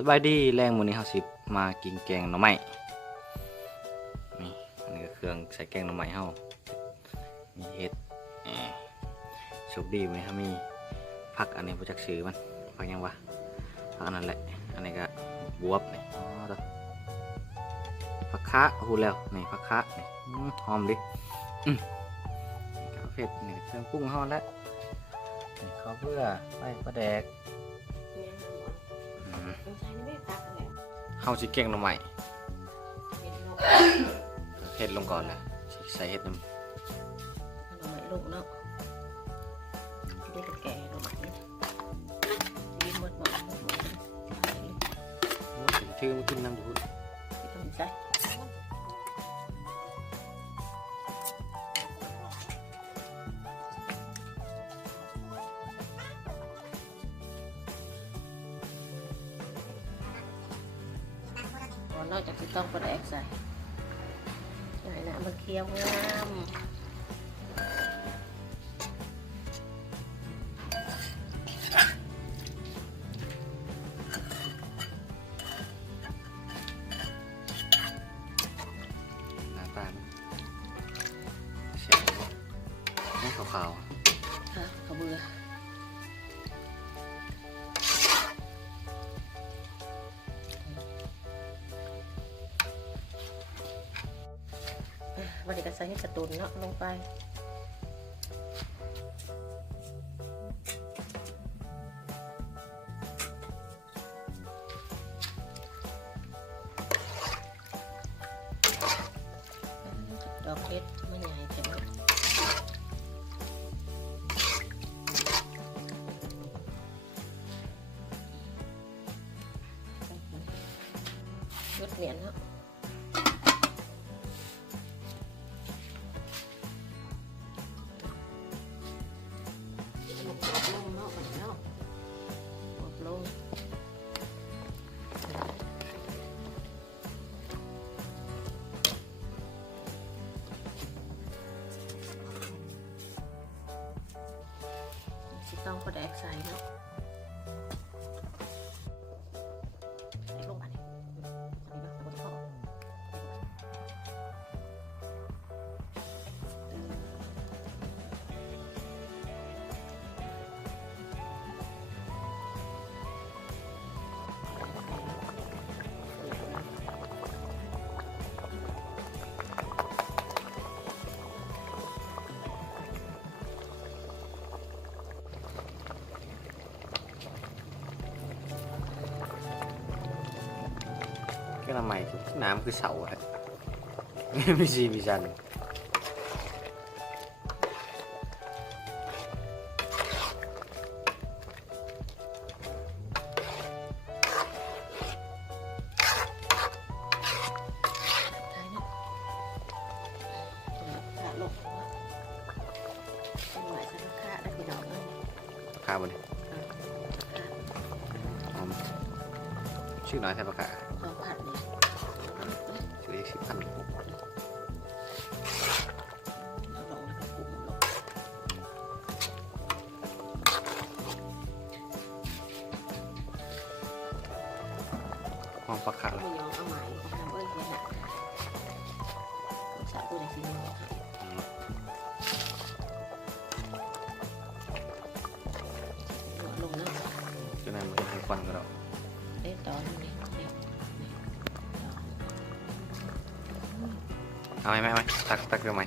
สบายดีแรงมื้อนี้เฮาสิมากินแกงหน่อไม้นี่อันนี้ก็เครื่องใส่แกงหน่อไม้เฮามีเห็ดโชคดีมื้อนี้เฮามีผักอันนี้บ่จักชื่อมันผักหยังวะผักอันนั้นแหละอันนี้ก็บวบนี่อ๋อเด้อผักคะฮู้แล้วนี่ผักคะนี่หอมดินี่ก็เผ็ดนี่เครื่องปรุงเฮาแล้วนี่ข้าวเบื่อใบปลาแดกเฮาสิแกงหน่อไม้เห็ดลงก่อนแหละใส่เห็ดน้ำ หน่อไม้ลงเนาะได้แต่แก่หน่อไม้ยิ้มหมดชื่อมันกินน้ำอยู่พุ่น ไม่ต้องใส่นอกจากที่ต้องปลาแดกใส่น้ำมันเคี้ยวงามหน้าตาเสียงนี่ขาวค่ะเขาเบื่อวันนี้ก็ใส่ให้กระตุนเนาะลงไปดอกเห็ดไม่ใหญ่ใช่ไหมยุดเหนียนเนาะต้องก็แดกใส่เนาะใส่ลงไปอันนี้เนาะแล้วก็ก็ทำไมน้ำคือเสาอะไม่ซีมีจันข้าวบนนี้ชื่อน้อยใช่ปะคะชื่อเรียก10,000ห้องปลาขาวเลยจะนั่นมันให้ควันก็ได้เอาไหมตักเร็วไหม